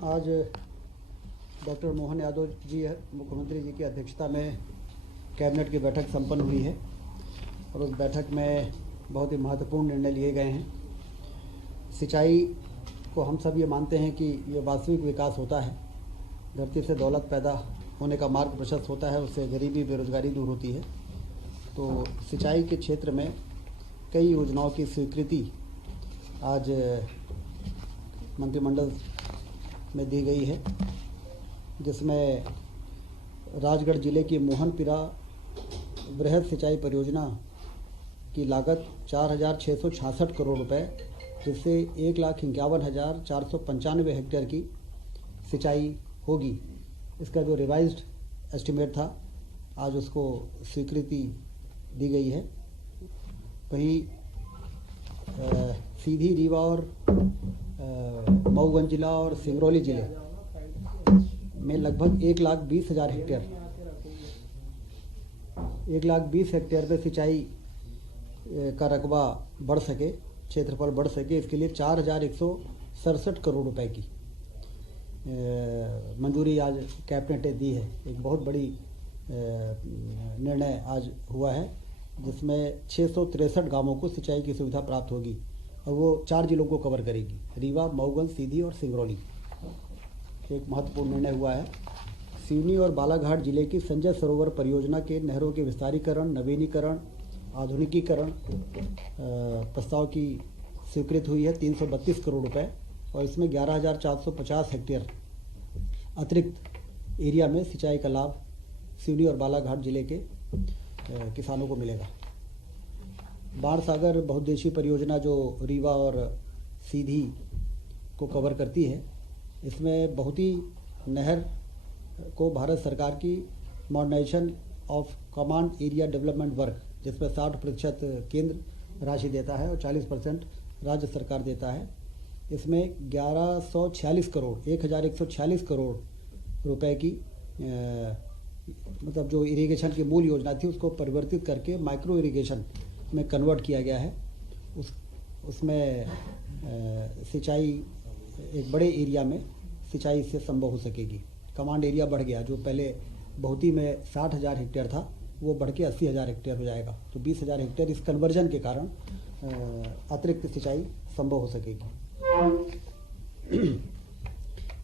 आज डॉक्टर मोहन यादव जी मुख्यमंत्री जी की अध्यक्षता में कैबिनेट की बैठक संपन्न हुई है और उस बैठक में बहुत ही महत्वपूर्ण निर्णय लिए गए हैं। सिंचाई को हम सब ये मानते हैं कि ये वास्तविक विकास होता है, धरती से दौलत पैदा होने का मार्ग प्रशस्त होता है, उससे गरीबी बेरोजगारी दूर होती है। तो सिंचाई के क्षेत्र में कई योजनाओं की स्वीकृति आज मंत्रिमंडल में दी गई है, जिसमें राजगढ़ जिले की मोहनपिरा वृहद सिंचाई परियोजना की लागत 4,666 करोड़ रुपए, जिससे 1,51,495 हेक्टेयर की सिंचाई होगी। इसका जो रिवाइज्ड एस्टिमेट था, आज उसको स्वीकृति दी गई है। वहीं सीधी, रीवा और मऊगंज जिला और सिंगरौली जिले में लगभग 1,20,000 हेक्टेयर 1,20,000 हेक्टेयर पे सिंचाई का रकबा बढ़ सके, क्षेत्रफल बढ़ सके, इसके लिए 4,167 करोड़ रुपए की मंजूरी आज कैबिनेट ने दी है। एक बहुत बड़ी निर्णय आज हुआ है, जिसमें 663 गांवों को सिंचाई की सुविधा प्राप्त होगी और वो 4 जिलों को कवर करेगी, रीवा, मऊगंज, सीधी और सिंगरौली। एक महत्वपूर्ण निर्णय हुआ है। सिवनी और बालाघाट जिले की संजय सरोवर परियोजना के नहरों के विस्तारीकरण, नवीनीकरण, आधुनिकीकरण प्रस्ताव की स्वीकृति हुई है 332 करोड़ रुपए, और इसमें 11,450 हेक्टेयर अतिरिक्त एरिया में सिंचाई का लाभ सिवनी और बालाघाट जिले के किसानों को मिलेगा। बाणसागर बहुउद्देशीय परियोजना जो रीवा और सीधी को कवर करती है, इसमें बहुती नहर को भारत सरकार की modernisation of command area development work, जिसमें 60% केंद्र राशि देता है और 40% राज्य सरकार देता है। इसमें 1,146 करोड़ रुपए की मतलब जो इरिगेशन की मूल योजना थी, उसको परिवर्तित करके माइक्रो इरिगेशन में कन्वर्ट किया गया है। उसमें सिंचाई एक बड़े एरिया में सिंचाई से संभव हो सकेगी। कमांड एरिया बढ़ गया, जो पहले बहुती में 60,000 हेक्टेयर था, वो बढ़ के 80,000 हेक्टेयर हो जाएगा। तो 20,000 हेक्टेयर इस कन्वर्जन के कारण अतिरिक्त सिंचाई संभव हो सकेगी।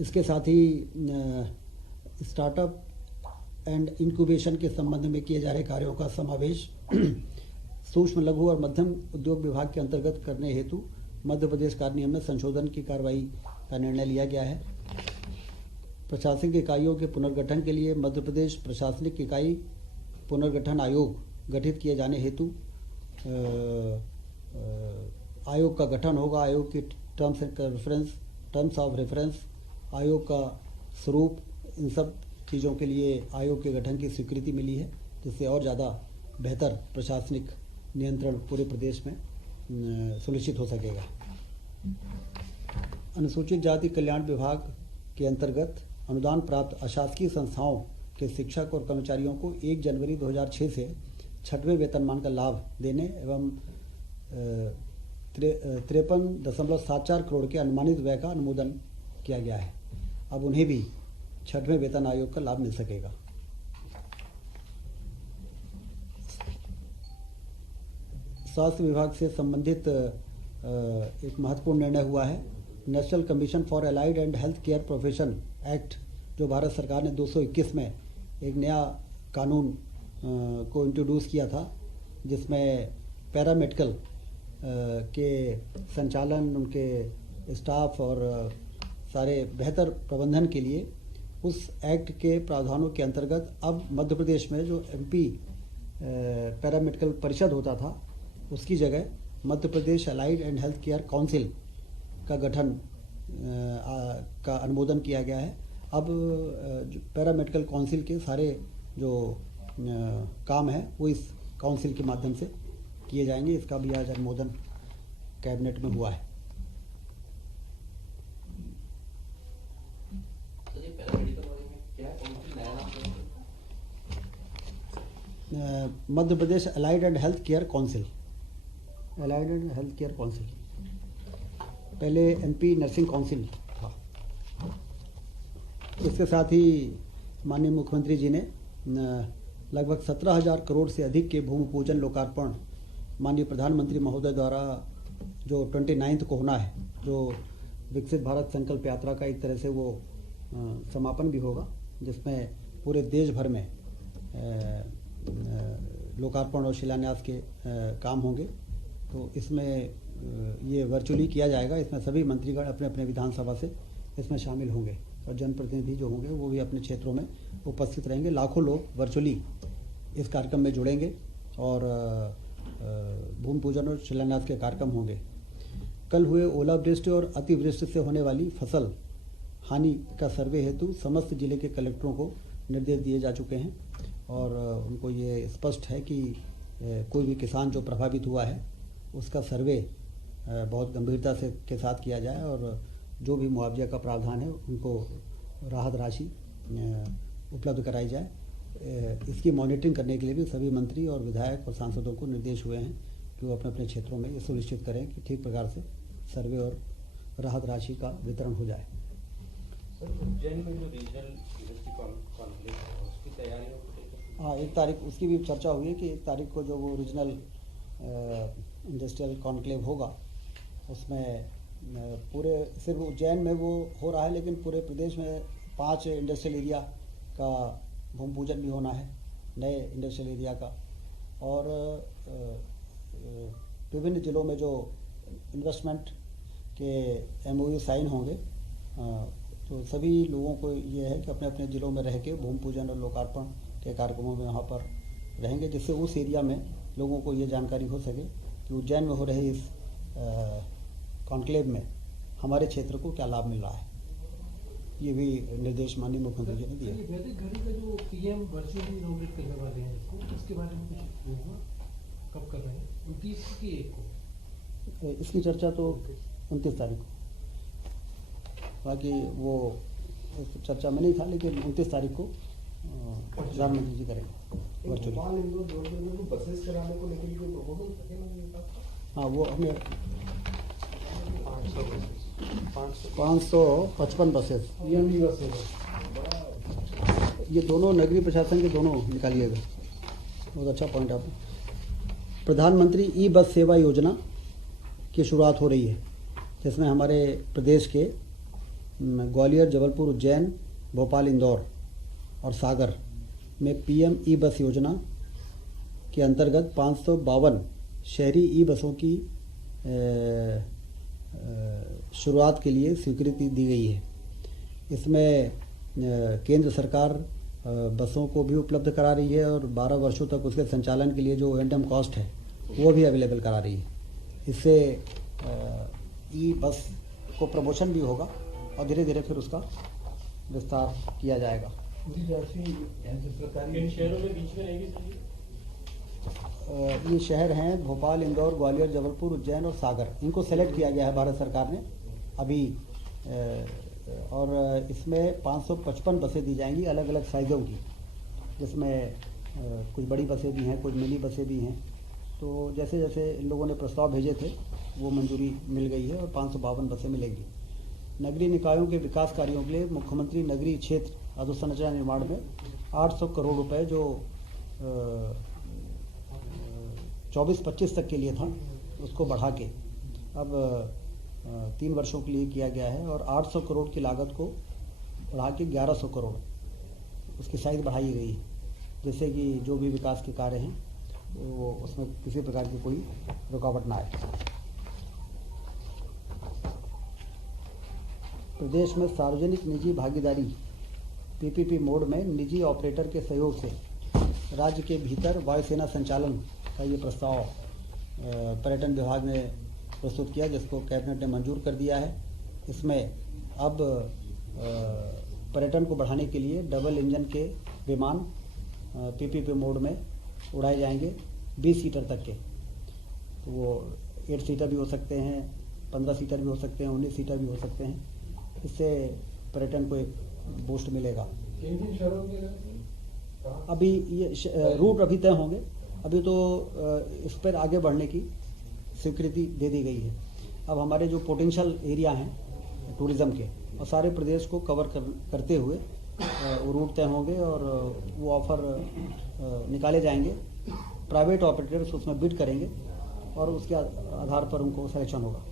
इसके साथ ही स्टार्टअप एंड इंक्यूबेशन के संबंध में किए जा रहे कार्यों का समावेश सूक्ष्म, लघु और मध्यम उद्योग विभाग के अंतर्गत करने हेतु मध्य प्रदेश कार्य नियम में संशोधन की कार्रवाई का निर्णय लिया गया है। प्रशासनिक इकाइयों के पुनर्गठन के लिए मध्य प्रदेश प्रशासनिक इकाई पुनर्गठन आयोग गठित किए जाने हेतु आयोग का गठन होगा। आयोग की टर्म्स ऑफ रेफरेंस, आयोग का स्वरूप, इन सब चीज़ों के लिए आयोग के गठन की स्वीकृति मिली है, जिससे और ज़्यादा बेहतर प्रशासनिक नियंत्रण पूरे प्रदेश में सुनिश्चित हो सकेगा। अनुसूचित जाति कल्याण विभाग के अंतर्गत अनुदान प्राप्त अशासकीय संस्थाओं के शिक्षक और कर्मचारियों को 1 जनवरी 2006 से 6वें वेतनमान का लाभ देने एवं 53.74 करोड़ के अनुमानित व्यय का अनुमोदन किया गया है। अब उन्हें भी 6वें वेतन आयोग का लाभ मिल सकेगा। स्वास्थ्य विभाग से संबंधित एक महत्वपूर्ण निर्णय हुआ है। National commission for allied and health care profession act, जो भारत सरकार ने 221 में एक नया कानून को इंट्रोड्यूस किया था, जिसमें पैरामेडिकल के संचालन, उनके स्टाफ और सारे बेहतर प्रबंधन के लिए उस एक्ट के प्रावधानों के अंतर्गत अब मध्य प्रदेश में जो MP पैरामेडिकल परिषद होता था, उसकी जगह Madhya Pradesh allied and health care council का गठन का अनुमोदन किया गया है। अब पैरामेडिकल काउंसिल के सारे जो काम है वो इस काउंसिल के माध्यम से किए जाएंगे। इसका भी आज अनुमोदन कैबिनेट में हुआ है। Madhya Pradesh allied and health care council, allied and health care council, पहले MP नर्सिंग काउंसिल था। इसके साथ ही माननीय मुख्यमंत्री जी ने लगभग 17,000 करोड़ से अधिक के भूमि पूजन लोकार्पण माननीय प्रधानमंत्री महोदय द्वारा जो 29 को होना है, जो विकसित भारत संकल्प यात्रा का एक तरह से वो समापन भी होगा, जिसमें पूरे देश भर में लोकार्पण और शिलान्यास के काम होंगे। तो इसमें ये वर्चुअली किया जाएगा। इसमें सभी मंत्रीगण अपने अपने विधानसभा से इसमें शामिल होंगे और जनप्रतिनिधि जो होंगे वो भी अपने क्षेत्रों में उपस्थित रहेंगे। लाखों लोग वर्चुअली इस कार्यक्रम में जुड़ेंगे और भूमि पूजन और शिलान्यास के कार्यक्रम होंगे। कल हुए ओलावृष्टि और अतिवृष्टि से होने वाली फसल हानि का सर्वे हेतु समस्त जिले के कलेक्टरों को निर्देश दिए जा चुके हैं और उनको ये स्पष्ट है कि कोई भी किसान जो प्रभावित हुआ है उसका सर्वे बहुत गंभीरता से के साथ किया जाए और जो भी मुआवजा का प्रावधान है उनको राहत राशि उपलब्ध कराई जाए। इसकी मॉनिटरिंग करने के लिए भी सभी मंत्री और विधायक और सांसदों को निर्देश हुए हैं कि वो अपने अपने क्षेत्रों में ये सुनिश्चित करें कि ठीक प्रकार से सर्वे और राहत राशि का वितरण हो जाए। सर, उज्जैन में जो रीजनल यूनिवर्सिटी कॉन्क्लेव है उसकी तैयारियों को लेकर, हाँ, 1 तारीख उसकी भी चर्चा हुई है कि 1 तारीख को जो वो रीजनल इंडस्ट्रियल कॉन्क्लेव होगा उसमें पूरे सिर्फ उज्जैन में वो हो रहा है, लेकिन पूरे प्रदेश में 5 इंडस्ट्रियल एरिया का भूमि पूजन भी होना है, नए इंडस्ट्रियल एरिया का। और विभिन्न जिलों में जो इन्वेस्टमेंट के MOU साइन होंगे, तो सभी लोगों को ये है कि अपने अपने जिलों में रह के भूमि पूजन और लोकार्पण के कार्यक्रमों में वहाँ पर रहेंगे, जिससे उस एरिया में लोगों को ये जानकारी हो सके कि उज्जैन में हो रहे इस कॉन्क्लेव में हमारे क्षेत्र को क्या लाभ मिल रहा है। ये भी निर्देश माननीय मुख्यमंत्री जी ने दिए। वैदिक घड़ी का जो PM वर्चुअली इनॉग्रेट करने वाले हैं इसको, उसके बारे में कुछ होगा, कब कर रहे हैं? 29 की 1 को इसकी चर्चा तो 29 तारीख को, बाकी वो उस चर्चा में नहीं था, लेकिन 29 तारीख को प्रधानमंत्री जी करेंगे वर्चुअली। बसेस कराने को लेकर कोई प्रपोजल रखे ना? हाँ, वो हमें 555 बसेस, ये दोनों नगरीय प्रशासन के दोनों निकालिएगा। बहुत अच्छा पॉइंट आपने। प्रधानमंत्री ई बस सेवा योजना की शुरुआत हो रही है, जिसमें हमारे प्रदेश के ग्वालियर, जबलपुर, उज्जैन, भोपाल, इंदौर और सागर में PM ई बस योजना के अंतर्गत 552 शहरी ई बसों की शुरुआत के लिए स्वीकृति दी गई है। इसमें केंद्र सरकार बसों को भी उपलब्ध करा रही है और 12 वर्षों तक उसके संचालन के लिए जो O&M कॉस्ट है वो भी अवेलेबल करा रही है। इससे ई बस को प्रमोशन भी होगा और धीरे धीरे फिर उसका विस्तार किया जाएगा। इन शहरों में बीच में रहेगी सर? ये शहर हैं भोपाल, इंदौर, ग्वालियर, जबलपुर, उज्जैन और सागर। इनको सेलेक्ट किया गया है भारत सरकार ने अभी, और इसमें 555 बसें दी जाएंगी अलग अलग साइज़ों की, जिसमें कुछ बड़ी बसें भी हैं, कुछ मिनी बसें भी हैं। तो जैसे जैसे इन लोगों ने प्रस्ताव भेजे थे वो मंजूरी मिल गई है और 552 बसें मिलेंगी। नगरीय निकायों के विकास कार्यों के लिए मुख्यमंत्री नगरीय क्षेत्र अधोसंरचना निर्माण में 800 करोड़ रुपए जो 24-25 तक के लिए था उसको बढ़ा के अब 3 वर्षों के लिए किया गया है और 800 करोड़ की लागत को बढ़ा के 1100 करोड़ उसकी साइज बढ़ाई गई है, जिससे कि जो भी विकास के कार्य हैं वो उसमें किसी प्रकार की कोई रुकावट ना आए। प्रदेश में सार्वजनिक निजी भागीदारी PPP मोड में निजी ऑपरेटर के सहयोग से राज्य के भीतर वायुसेना संचालन का ये प्रस्ताव पर्यटन विभाग ने प्रस्तुत किया, जिसको कैबिनेट ने मंजूर कर दिया है। इसमें अब पर्यटन को बढ़ाने के लिए डबल इंजन के विमान PPP मोड में उड़ाए जाएंगे 20 सीटर तक के। तो वो 8 सीटर भी हो सकते हैं, 15 सीटर भी हो सकते हैं, 19 सीटर भी हो सकते हैं। इससे पर्यटन को एक बूस्ट मिलेगा। अभी ये रूट अभी तय होंगे, अभी तो इस पर आगे बढ़ने की स्वीकृति दे दी गई है। अब हमारे जो पोटेंशियल एरिया हैं टूरिज़्म के और सारे प्रदेश को कवर करते हुए वो रूट तय होंगे और वो ऑफ़र निकाले जाएंगे। प्राइवेट ऑपरेटर्स उसमें बिड करेंगे और उसके आधार पर उनको सिलेक्शन होगा।